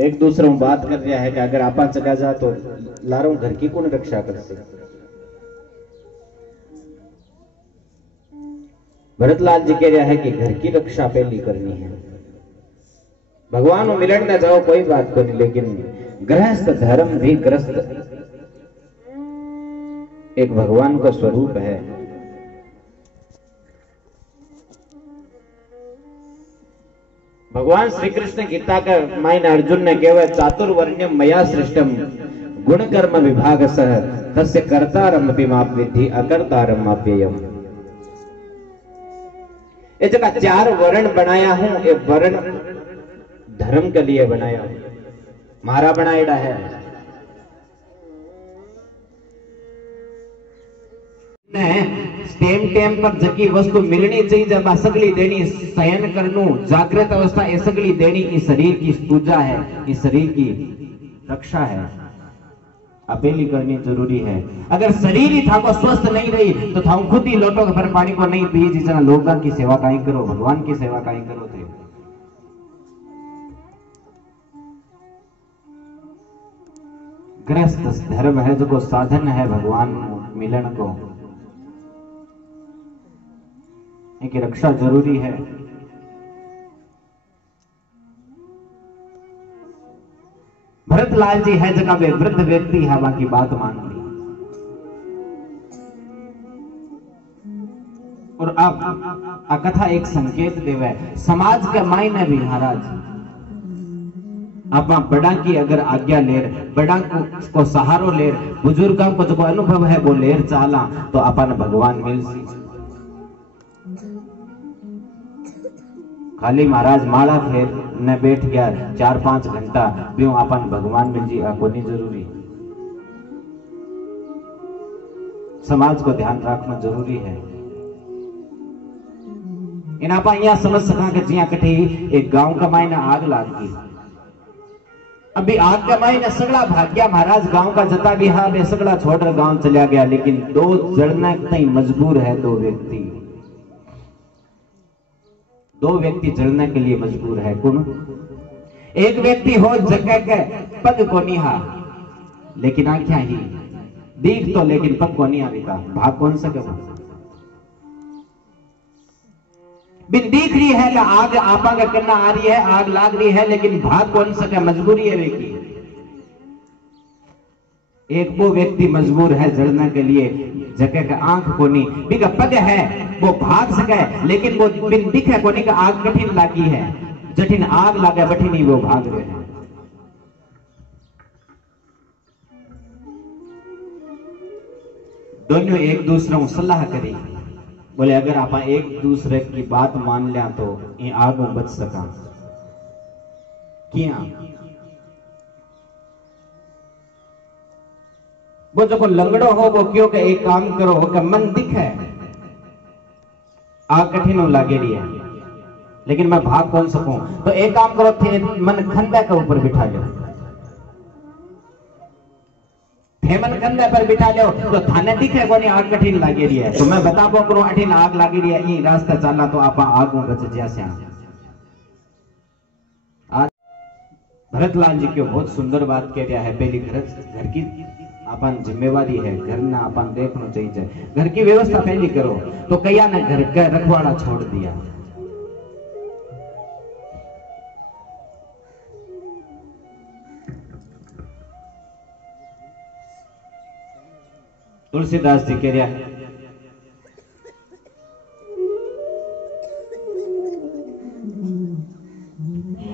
एक दूसरे में बात कर रहा है कि अगर आपा चगा जा तो लारों घर की कौन रक्षा कर से। भरतलाल जी कह रहा है कि घर की रक्षा पहली करनी है। भगवान को मिलन न जाओ कोई बात को नहीं, लेकिन गृहस्थ धर्म भी ग्रस्त एक भगवान का स्वरूप है। भगवान श्री कृष्ण गीता का मायने अर्जुन ने केवल चातुर्वर्ण्यम मया सृष्टम गुण कर्म विभाग सह तस्य कर्तारम माप विधि अकर्तारम माप्ययम। ये जगह 4 वर्ण बनाया हूं, ये वर्ण धर्म के लिए बनाया हूं, मारा बनाएड़ा है। टेम टेम पर जकी वस्तु मिलनी चाहिए, जब सगली देनी शयन करनू जागृत अवस्था ये सगली देनी, इस शरीर की पूजा है, इस शरीर की रक्षा है, अपेली करनी जरूरी है। अगर शरीर ही था को स्वस्थ नहीं रही तो था खुद ही लोटो भर पानी को नहीं पी, जिस तरह लोगों की सेवा काई करो, भगवान की सेवा काई करो थे। गृहस्थ धर्म है जो साधन है भगवान मिलन को, इनकी रक्षा जरूरी है। भरतलाल जी है जगह वे वृद्ध व्यक्ति है, बाकी बात मान ली। और अब आ कथा एक संकेत देवे समाज के मायने भी। महाराज आप बड़ा की अगर आज्ञा लेर, बड़ा को सहारो लेर, बुजुर्गों को जो अनुभव है वो लेर चाला तो अपन भगवान मिल सी। खाली महाराज माला फेर न बैठ गया 4-5 घंटा क्यों अपन भगवान मिल जी आपको नहीं जरूरी। समाज को ध्यान रखना जरूरी है। इन आप यहाँ समझ सका कि जिया कठी एक गांव का मायने आग लाग गई, अभी आग का मायने सगड़ा भाग्या महाराज गांव का जता भी हा बे सगड़ा छोड़कर गांव चला गया, लेकिन 2 जड़ने तई मजबूर है। 2 व्यक्ति जलने के लिए मजबूर है। कौन? एक व्यक्ति हो जगह के पग को नहीं हा, लेकिन आख्या ही दीख तो लेकिन पग को नहीं आवेगा, भाग कौन सा के बिन दिख रही है कि आग आपा का करना आ रही है, आग लाग रही है, लेकिन भाग कौन सा के मजबूरी है व्यक्ति। एक वो व्यक्ति मजबूर है जलने के लिए जगह का आंख को नहीं, बिका पग है वो भाग सके, लेकिन वो बिन दिखे को नहीं का आग कठिन लागी है, जठिन आग लागे बठी नहीं वो भाग रहे हैं। दोनों एक दूसरे को सलाह करी, बोले अगर आप एक दूसरे की बात मान लिया तो ये आग में बच सका। किया वो जो लंगड़ो हो वो क्यों के एक काम करो कि मन दिखे आग कठिन लागे रही है, लेकिन मैं भाग कौन सकूं, तो एक काम करो थे मन खंडे के ऊपर बिठा लो, मन कंधे पर बिठा लो तो थाने दिखे को नहीं आग कठिन लागे रही है, तो मैं बताबो करूं अठिन आग लागी रही है, ये रास्ता चला तो आप आग में बच जैसे। आज भरतलाल जी की बहुत सुंदर बात कह रहा है। पहली घर की अपन जिम्मेवारी है, घर ना अपन देखना चाहिए, घर की व्यवस्था पहली करो। तो कया ने घर का रखवाड़ा छोड़ दिया। तुलसीदास जी कह रहा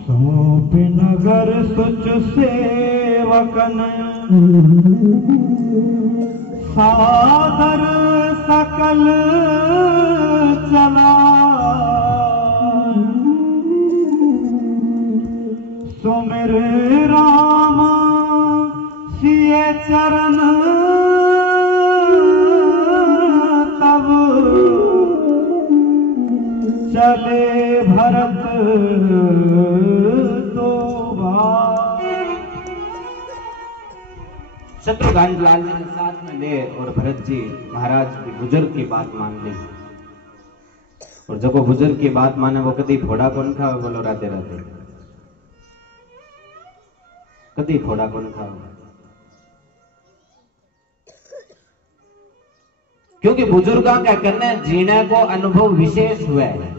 सौंप नगर सुच सेवकन सादर सकल चला, सुमिर राम सिए चरण तब चले भरत तो शत्रुघ्न लाल जी साथ में ले और भरत जी महाराज बुजुर्ग की बात मान ली। और जब वो बुजुर्ग की बात माने वो कभी घोड़ा कौन खा, बोलो राधे राधे। कदी खोड़ा कौन खाओ, क्योंकि बुजुर्गों का कहना जीने को अनुभव विशेष हुआ है।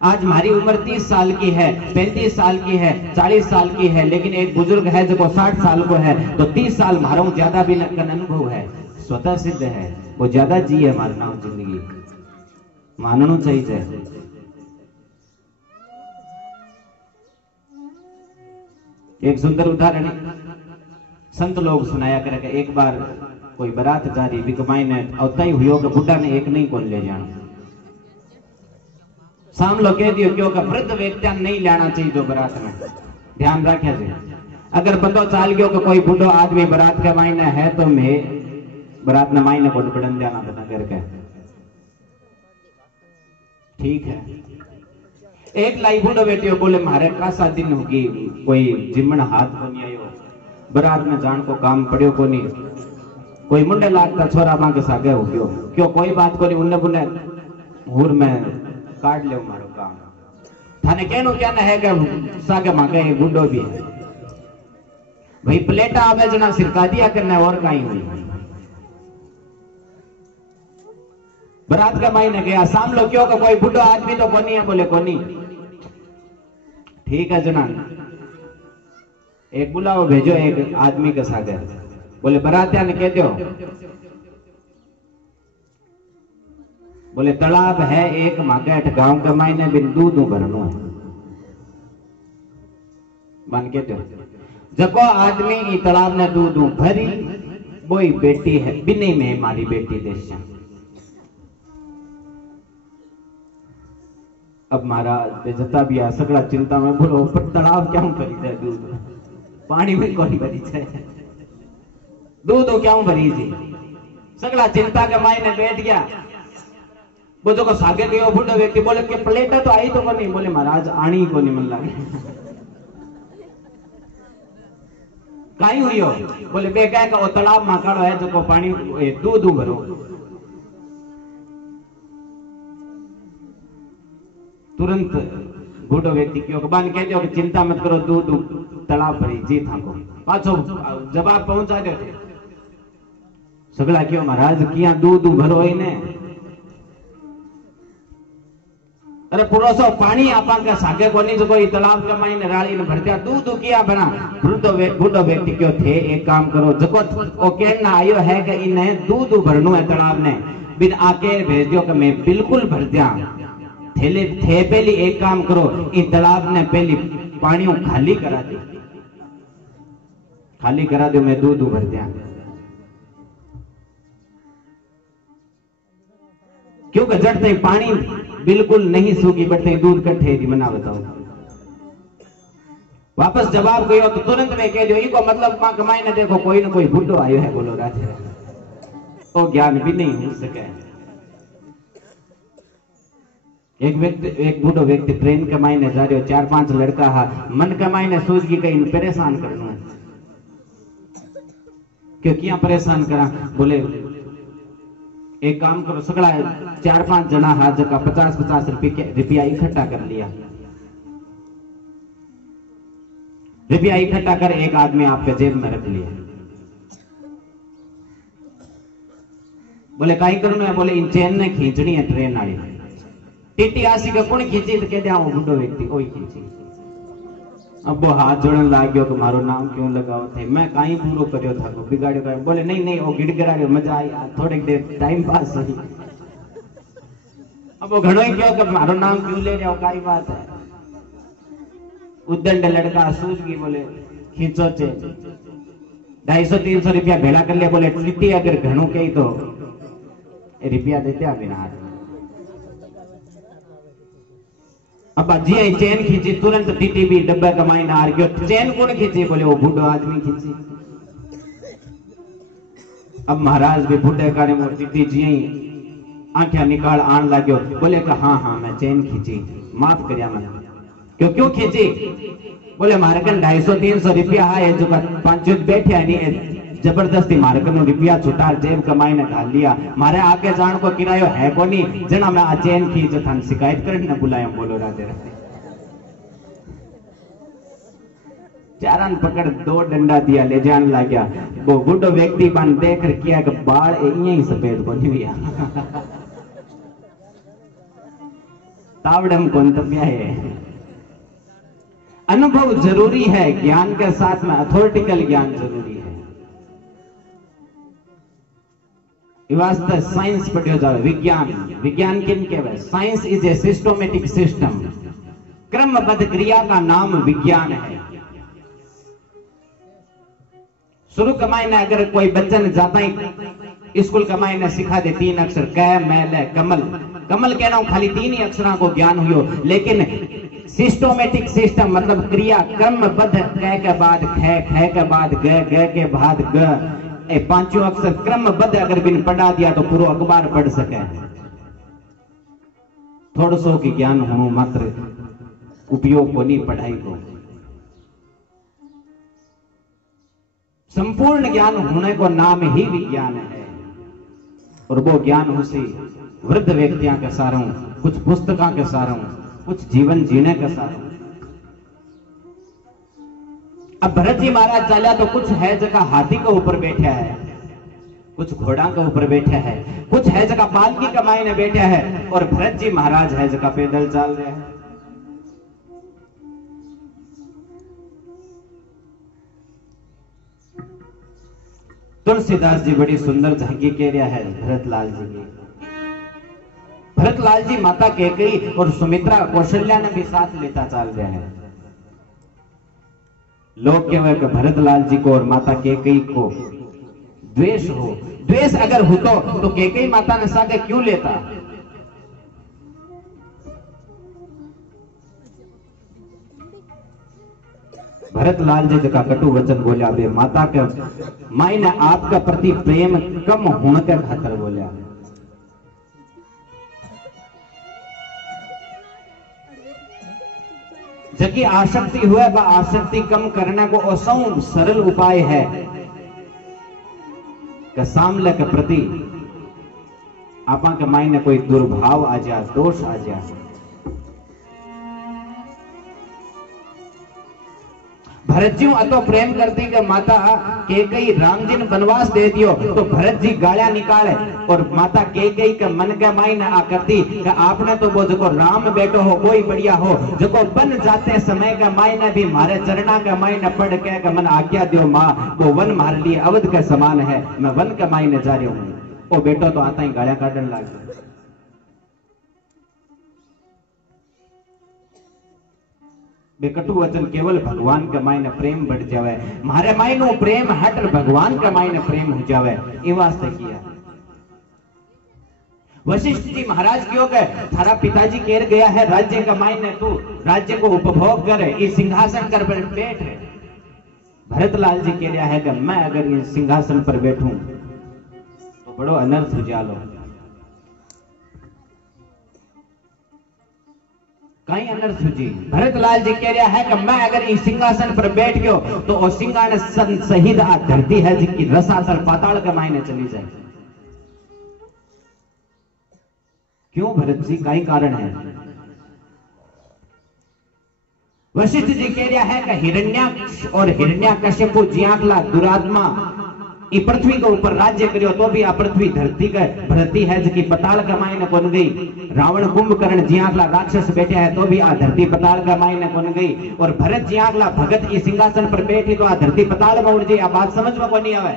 आज हमारी उम्र 30 साल की है, 35 साल की है, 40 साल की है, लेकिन एक बुजुर्ग है जो 60 साल को है, तो 30 साल मारो ज्यादा भी अनुभव है, स्वतः सिद्ध है, वो ज्यादा जी है मारना जिंदगी मानना चाहिए। एक सुंदर उदाहरण संत लोग सुनाया करेगा। एक बार कोई बारात जा रही भी कमाई ने और तय हुई कि बुढ़ा ने एक नहीं कौन ले जाना, साम लोग कह दियो क्योंकि वृद्ध व्यक्ति नहीं लेना चाहिए जो बारात में, ध्यान रखे जी। अगर बंदो चाल गयो कि कोई बूढ़ो आदमी बारात के मायने है तो मैं बारात ने मायने को बढ़न देना बता करके ठीक है। एक लाई बूढ़ो बेटियों बोले मारे कासा दिन होगी, कोई जिमन हाथ को नहीं आयो, बारात में जान को काम पड़ियो को नहीं, कोई मुंडे लागता छोरा मांगे सागे हो गयो, क्यों कोई बात को नहीं, उन्ने बुने हुर में काट ले मारो काम, थाने कहनो क्या ना है कि सागे मांगे एक बूढ़ो भी है भाई, प्लेटा आवे जना सिरका दिया करना और कहीं हुई। बारात का मायने गया, साम लो क्यों का कोई बूढ़ो आदमी तो कोनी है, बोले कोनी, ठीक है जना एक बुलाओ भेजो एक आदमी के साथ, बोले बरातिया ने कह दो, बोले तालाब है एक माकेट गांव के मायने बिन दूध भरनो है, बन के दो जको आदमी ई तालाब ने दूध भरी वही बेटी है, बिने में हमारी बेटी देश। अब महाराज जता भी आ सगड़ा चिंता में बोलो पर तालाब क्यों भरी जाए, दूध पानी में कौन भरी जाए, दूध क्यों भरी जी, सगड़ा चिंता के मायने बैठ गया। वो जो को सागे गयो बूढ़ो व्यक्ति बोले कि प्लेटा तो आई तो नहीं, बोले महाराज आनी को नहीं मन लगे काई हुई हो, बोले बेका का तालाब में काड़ो है जो को पानी दूध भरो, तुरंत बूढ़ो व्यक्ति क्यों बान कह दियो कि चिंता मत करो दूध तालाब भरी जी था को पाछो जवाब पहुंचा दो थे सगला क्यों महाराज किया दूध भरो ही ने, अरे पूरा सो पानी आपा के सागे कोनी जो कोई तालाब के मायने राली ने भर दिया दूध किया बना। बूढ़ो व्यक्ति क्यों थे एक काम करो जको ओ कहना आयो है कि इन्हें दूध भरनो है तालाब ने, बिन आके भेज दियो कि मैं बिल्कुल भर दिया थैले थे, पहली एक काम करो इन तालाब ने पहली पानी खाली करा दो, खाली करा दो मैं दूध भर दिया, क्योंकि जड़ते पानी बिल्कुल नहीं सूखी बढ़ते दूध कट्ठे थी मना बताओ। वापस जवाब गयो तो तुरंत में कह दियो इको मतलब मां कमाई ने देखो कोई ना कोई बूढ़ो आयो है, बोलो राजा तो ज्ञान भी नहीं हो सके। एक बूढ़ो व्यक्ति ट्रेन के मायने जा रहे हो, 4-5 लड़का हा मन के मायने सोच की कहीं परेशान करना है, क्यों क्या परेशान करा, बोले एक काम करो सगड़ा 4-5 जना हाथ जगह 50-50 रुपया इकट्ठा कर लिया, रुपया इकट्ठा कर एक आदमी आपके जेब में रख लिया, बोले काई करना है, बोले इन चैन ने खींचनी है ट्रेन वाली, टीटी आसी का कौन खींची तो कहते वो बूढ़ो व्यक्ति कोई खींची। अब वो हाथ जोड़न लाग गयो कि मारो नाम क्यों लगाओ थे, मैं कहीं पूरो करियो था को बिगाड़ियो का, बोले नहीं नहीं वो गिड़गिड़ा रहे मजा आई थोड़ी देर टाइम पास हुई। अब वो घणो ही क्यों कि मारो नाम क्यों ले रहे हो काई बात है, उद्दंड लड़का सूझ गई, बोले खींचो चे 250-300 रुपया भेड़ा कर लिया, बोले टीटी अगर घणो कही तो रुपया देते आ बिना हाथ। अब जी चैन खींची तुरंत टीटी भी डब्बे का माइन आ गयो, चैन कौन खींची, बोले वो बूढ़ो आदमी खींची। अब महाराज भी बूढ़े का ने टीटी जी आंखें निकाल आन लाग्यो, बोले कि हाँ मैं चैन खींची माफ करिया मैं, क्यों खींची, बोले मारे कन 250-300 रुपया है जो 5 बैठे नहीं जबरदस्ती मारे कन रुपया छुटा जेब कमाई ने डाल लिया, मारे आगे जान को किरायो है को नहीं जना मैं आ चैन खींच था शिकायत करने न बुलाया, बोलो राधे राधे। चारान पकड़ 2 डंडा दिया ले जान ला गया। वो बुढ़ो व्यक्ति बन देख कर किया कि बाल यही सफेद को नहीं दिया तावड़म कौन तब्या है। अनुभव जरूरी है, ज्ञान के साथ में अथॉरिटिकल ज्ञान जरूरी है। वास्ते साइंस पढ़ियो जावे। विज्ञान विज्ञान किन कहवे? Science is a systematic system. क्रमबद्ध क्रिया का नाम विज्ञान है। शुरू कमाई ने अगर कोई बच्चा ने जाता ही स्कूल कमाई ने सिखा दे 3 अक्षर क मैं ल कमल, कमल कहना हूं खाली 3 ही अक्षरों को ज्ञान हुयो। लेकिन सिस्टमेटिक सिस्टम मतलब क्रिया क्रमबद्ध, क के बाद ख, ख के बाद ग, ग के बाद ग, ए 5 अक्षर क्रमबद्ध अगर बिन पढ़ा दिया तो पूरा अखबार पढ़ सके। थोड़ा सो की ज्ञान होनो मात्र उपयोग को नहीं, पढ़ाई को। संपूर्ण ज्ञान होने को नाम ही विज्ञान है। और वो ज्ञान उसी वृद्ध व्यक्तियों के सारों, कुछ पुस्तकों के सारों, कुछ जीवन जीने के सारों। अब भरत जी महाराज चला तो कुछ है जगह हाथी के ऊपर बैठा है, कुछ घोड़ा के ऊपर बैठा है, कुछ है जगह पालकी कमाई ने बैठा है, और भरत जी महाराज है जगह पैदल चल रहे हैं। तुलसीदास जी बड़ी सुंदर झांकी कह रहा है भरतलाल जी की। भरतलाल जी माता कैकेयी और सुमित्रा कौशल्या ने भी साथ लेता चल रहा है। लोग कहते कि भरतलाल जी को और माता कैकेयी को द्वेष हो। द्वेष अगर हो तो कैकेयी माता ने सागे क्यों लेता? भरतलाल जी का कटु वचन बोलिया बे माता के माई ने आपका प्रति प्रेम कम होने के खातर बोलिया। जबकि आसक्ति हुआ बा आसक्ति कम करने को असम सरल उपाय है कि सामले के प्रति आपा के माई ने कोई दुर्भाव आ जा, दोष आ जा, भरत जी अतो प्रेम करती कि माता कैकेयी राम जी ने वनवास दे दियो तो भरत जी गालियां निकाले और माता कैकेयी के मन के माई ने आ करती कि आपने तो वो जो राम बेटो हो कोई बढ़िया हो, जो बन जाते समय का माई ने भी मारे चरणा के माई ने पढ़ के मन आज्ञा दियो माँ, वो वन मार लिए अवध के समान है, मैं वन के माई ने जा रही हूँ। वो बेटो तो आता ही गालियां काटने लग गया। बेकटु वचन केवल भगवान के मायने प्रेम बढ़ जावे, मारे मायनो प्रेम हट भगवान के मायने प्रेम हो जावे, ये वास्ते किया। वशिष्ठ जी महाराज क्यों गए? थारा पिताजी केर गया है राज्य का मायने, तू राज्य को उपभोग करे, इस सिंहासन कर बैठ। भरतलाल जी कह रहा है कि मैं अगर इस सिंहासन पर बैठूं तो बड़ो अनर्थ हो जालो। कहीं अनर्थ जी? भरतलाल जी कह रहा है कि मैं अगर इस सिंहासन पर बैठ गयो तो सिंहासन शहीद आ धरती है जिसकी रसातल पाताल के मायने चली जाए। क्यों भरत जी, कई कारण है। वशिष्ठ जी कह रहा है कि हिरण्याक्ष और हिरण्याकश्यपु जियाकला दुरात्मा ई पृथ्वी के ऊपर राज्य करियो तो भी आ पृथ्वी धरती के धरती है जिसकी पताल कमाई ने कौन गई। रावण कुंभकर्ण जियाकला राक्षस बैठे है तो भी आ धरती पताल कमाई ने कौन गई। और भरत जियाकला भगत ई सिंहासन पर बैठी तो आ धरती पताल में उड़ जाए। आ बात समझ में कौन नहीं आवे।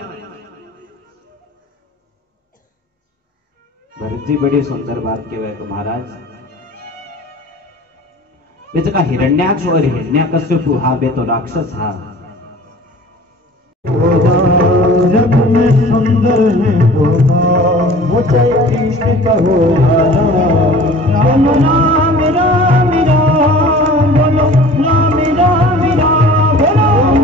भरत जी बड़ी सुंदर बात कहवे तो महाराज बेचका हिरण्याक्ष और हिरण्याकश्यपु हा बे तो राक्षस हा। जग में सुंदर है वो चाहे कृष्ण कहो राम राम राम राम बोलो राम राम राम बोलो राम राम राम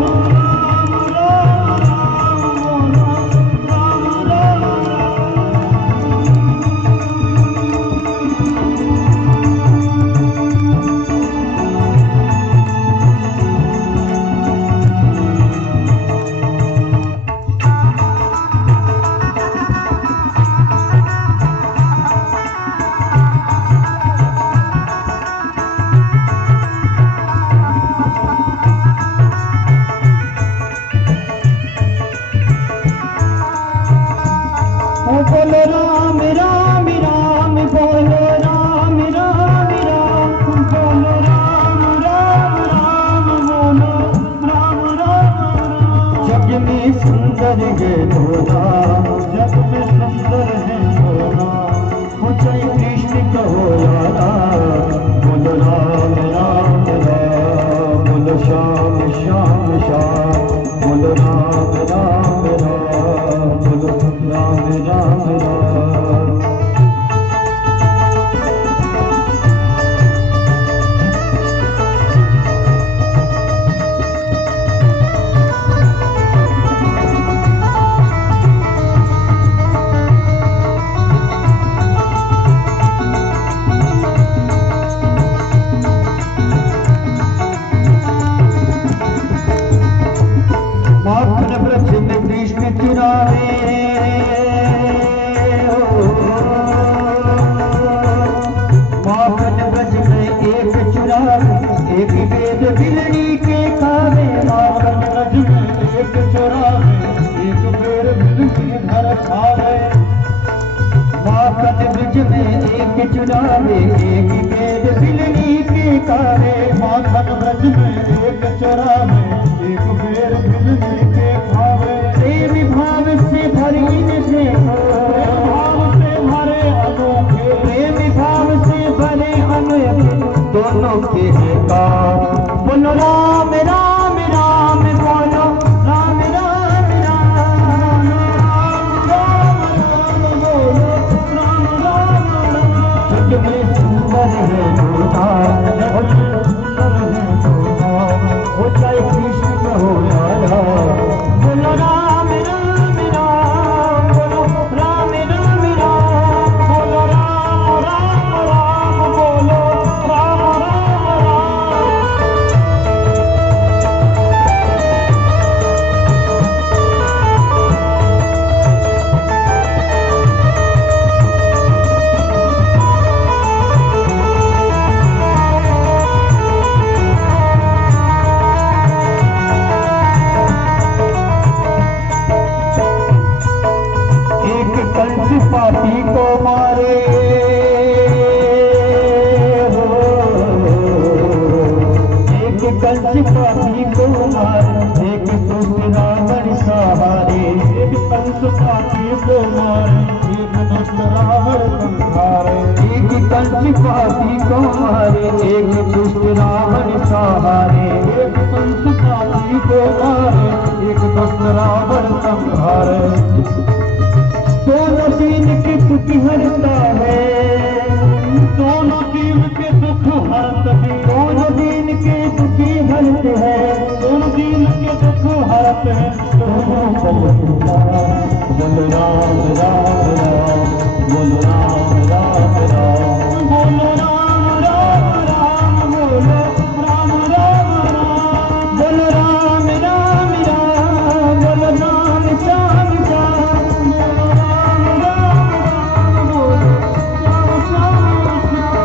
बोलो राम राम राम, बोलो राम राम राम, बोलो राम राम राम, बोलो राम राम राम। जग में सुंदर है दो नाम, जग में सुंदर है दो नाम, ऊंचाई कृष्ण कहो यारा, बोलो राम राम राम, बोलो श्याम श्याम श्याम, बोलो राम राम राम, बोलो राम राम राम। माखन ब्रज में कृष्ण चुरावे, माखन ब्रज में एक चुरावे, एक वेद बिलड़ी के खावे। माखन ब्रज में एक चुरावे, एक वेद बिलड़ी घर खावे। माखन ब्रज में एक चुरावे, एक वेद बिलड़ी के खावे। माखन ब्रज में एक चुरावे, एक बेर बिलड़ी के खावे। प्रेम भाव से भरी देखो, भाव से भरे अनोखे, प्रेम भाव से भरे अनोखे दोनों के काम। बोलो राम राम राम, बोलो राम राम राम, राम राम राम, बोलो राम राम राम। जग में सुंदर है दो नाम, जग में सुंदर है दो नाम, ऊंचाई कृष्ण कहो यारा, बोलो राम राम राम, बोलो राम राम राम, बोलो राम राम राम, बोलो राम राम राम। एक कंस पापी को मारे हो, एक कंस पापी को मारे, एक दुष्ट रावण सहारे। एक कंस पापी को मारे, एक दुष्ट रावण संहारे। एक कंस पापी को मारे, एक दुष्ट रावण सहारे। एक कंस पापी को मारे, एक दुष्ट रावण संहारे। दोनों दीन के दुख हरता है, दोनों दीन के दुख हरता है, दोनों दीन के दुखी हरते हैं, दोनों दीन के दुख हरते हैं। बोलो राम राम राम, बोलो राम राम राम, बोलो राम राम राम, बोलो राम राम राम, बोलो राम राम राम, बोलो राम श्याम श्याम, बोलो राम राम राम, बोलो श्याम श्याम श्याम।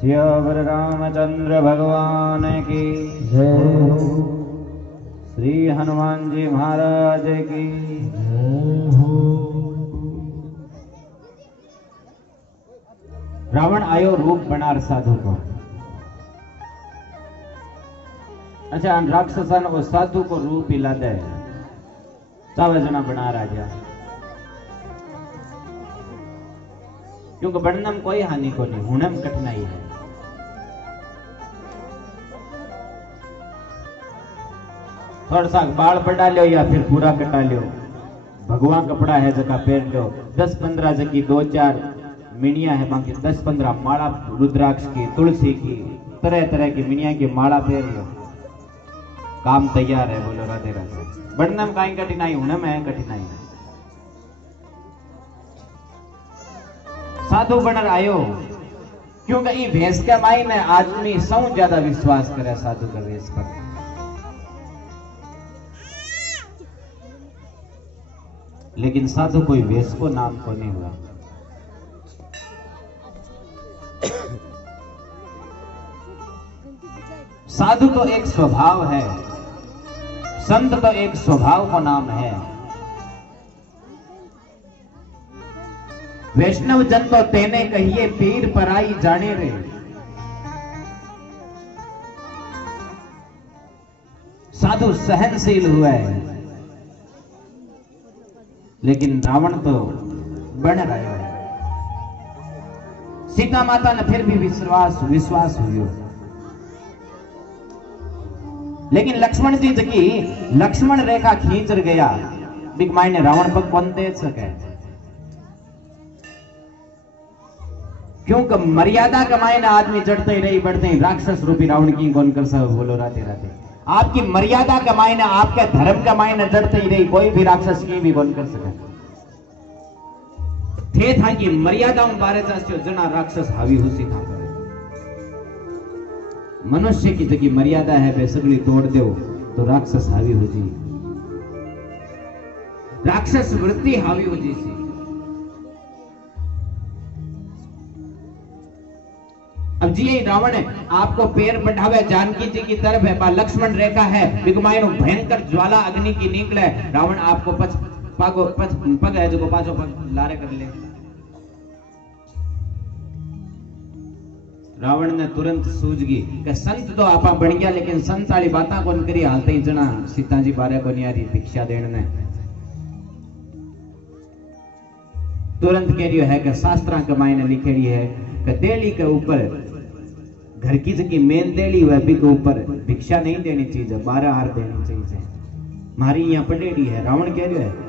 सियावर रामचंद्र भगवान की जय हो। श्री हनुमान जी महाराज की जय हो। रावण आयो रूप बनार साधु को। अच्छा राक्षसन वो साधु को रूप हिला दे चावे जना बना राजा, क्योंकि बनने में कोई हानि को नहीं, होने में कठिनाई है। थोड़ा सा बाल बढ़ा लो या फिर पूरा कटा लो, भगवान कपड़ा है जगह पहन लो, 10-15 जगह 2-4 मिनिया है, बाकी 10-15 माला रुद्राक्ष की, तुलसी की, तरह तरह की मिनिया की माला पहन लो, काम तैयार है। बोलो राधे राधे। बढ़ने में कहीं कठिनाई, होने में है कठिनाई। साधु बनर आयो, क्योंकि ये भेष के माई ने आदमी सौ ज्यादा विश्वास करे साधु का वेश पर। लेकिन साधु कोई वेश को नाम को नहीं हुआ। साधु तो एक स्वभाव है, संत तो एक स्वभाव का नाम है। वैष्णव जन तो तेने कहिए पीर पराई जाने रे। साधु सहनशील हुआ है, लेकिन रावण तो बन रहा है। सीता माता ने फिर भी विश्वास हुई, लेकिन लक्ष्मण जी की लक्ष्मण रेखा खींच गया, बिग माई ने रावण पर कौन दे सके, क्योंकि मर्यादा कमाए ना आदमी चढ़ते ही रही बढ़ते ही, राक्षस रूपी रावण की कौन कर सकता। बोलो राधे राधे। आपकी मर्यादा कमाए ना, आपके धर्म कमाए ना चढ़ते ही रही, कोई भी राक्षस की भी कौन कर सके। थे था कि मर्यादाओं बारे जना राक्षस हावी हुसी था। मनुष्य की जगी मर्यादा है वे सगली तोड़ दो तो राक्षस हावी हो जी, राक्षस वृत्ति हावी हो जी सी। अब जी रावण आपको पैर बढ़ावे जानकी जी की तरफ है, लक्ष्मण रेखा है, बिगमायनो भयंकर ज्वाला अग्नि की निकले, रावण आपको पग है जो पाछो पग लारे कर ले। रावण ने तुरंत सूझ गई कि संत तो आपा बन गया, लेकिन संत वाली बातें कौन करी, हालते ही जना सीता जी बारे को नहीं आ रही भिक्षा देने ने। तुरंत कह रही है कि शास्त्रा के मायने लिखेड़ी है कि देली के ऊपर घर की जगह मेन देली हुआ भी के ऊपर भिक्षा नहीं देनी चाहिए, 12 हार देनी चाहिए, मारी यहाँ पटेड़ी है। रावण कह रही है।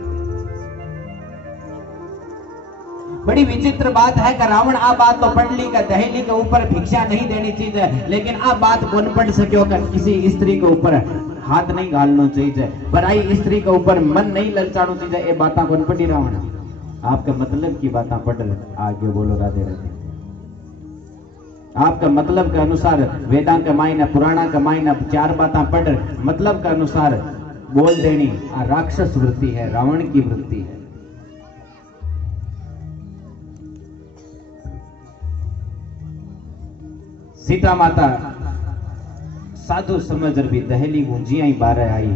बड़ी विचित्र बात है कि रावण आ बात तो पढ़ ली कि दहेली के ऊपर भिक्षा नहीं देनी चाहिए, लेकिन आ बात कौन पढ़ सको कि किसी स्त्री के ऊपर हाथ नहीं घालना चाहिए, पराई स्त्री के ऊपर मन नहीं ललचाना चाहिए, ये बातें कौन पढ़ी रावण। आपके मतलब की बातें पढ़ आगे। बोलो राधे राधे। आपका मतलब के अनुसार वेदा के मायने पुराणा के मायने 4 बातें पढ़ मतलब के अनुसार बोल देनी आ राक्षस वृत्ति है, रावण की वृत्ति है। सीता माता साधु समझ भी दहेली गुंजिया ही बारे आई।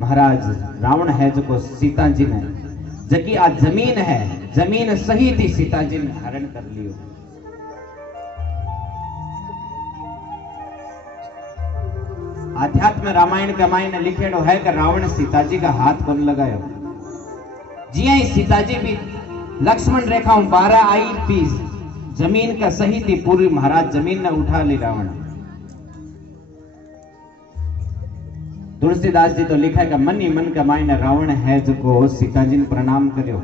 महाराज रावण है जो सीता जी ने जबकि आज जमीन है, जमीन सही थी, सीता जी ने हरण कर लियो। आध्यात्म रामायण का मायने लिखेड़ो है कि रावण सीता जी का हाथ कौन लगायो। जी आई सीता जी भी लक्ष्मण रेखाओं 12 आई थी, जमीन का सही थी पूरी, महाराज जमीन ने उठा ली रावण। तुलसीदास जी तो लिखा है कि मन ही मन का मायने रावण है जो को सीता जी ने प्रणाम करो।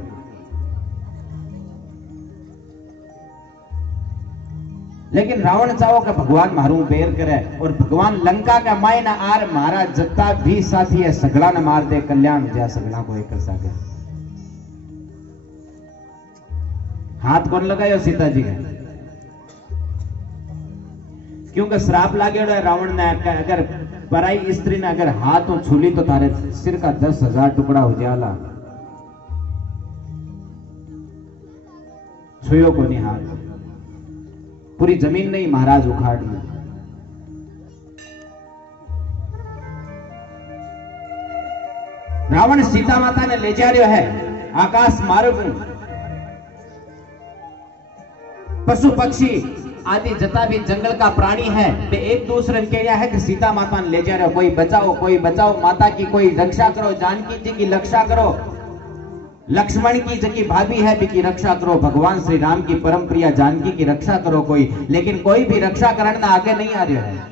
लेकिन रावण चाहो कि भगवान मारू बेर करे, और भगवान लंका का मायना आर महाराज जत्ता भी साथी है सगड़ा ने मार दे, कल्याण हो जाए सगड़ा को एक कर सके। हाथ कौन लगायो सीता जी का, क्योंकि श्राप लागेड़ो है रावण ने, अगर पराई स्त्री ने अगर हाथ छूली तो तारे सिर का 10,000 टुकड़ा हो जाला। छुयो को नहीं हाथ, पूरी जमीन नहीं महाराज उखाड़ ली। रावण सीता माता ने ले जा रहा है आकाश मार्ग, पशु पक्षी आदि जता भी जंगल का प्राणी है ते एक दूसरे ने कह है कि सीता माता ने ले जा रहे हो, कोई बचाओ माता की, कोई रक्षा करो, जानकी जी की रक्षा करो, लक्ष्मण की जकी भाभी है भी की रक्षा करो, भगवान श्री राम की परम प्रिया जानकी की रक्षा करो कोई, लेकिन कोई भी रक्षा करने आगे नहीं आ रहा है।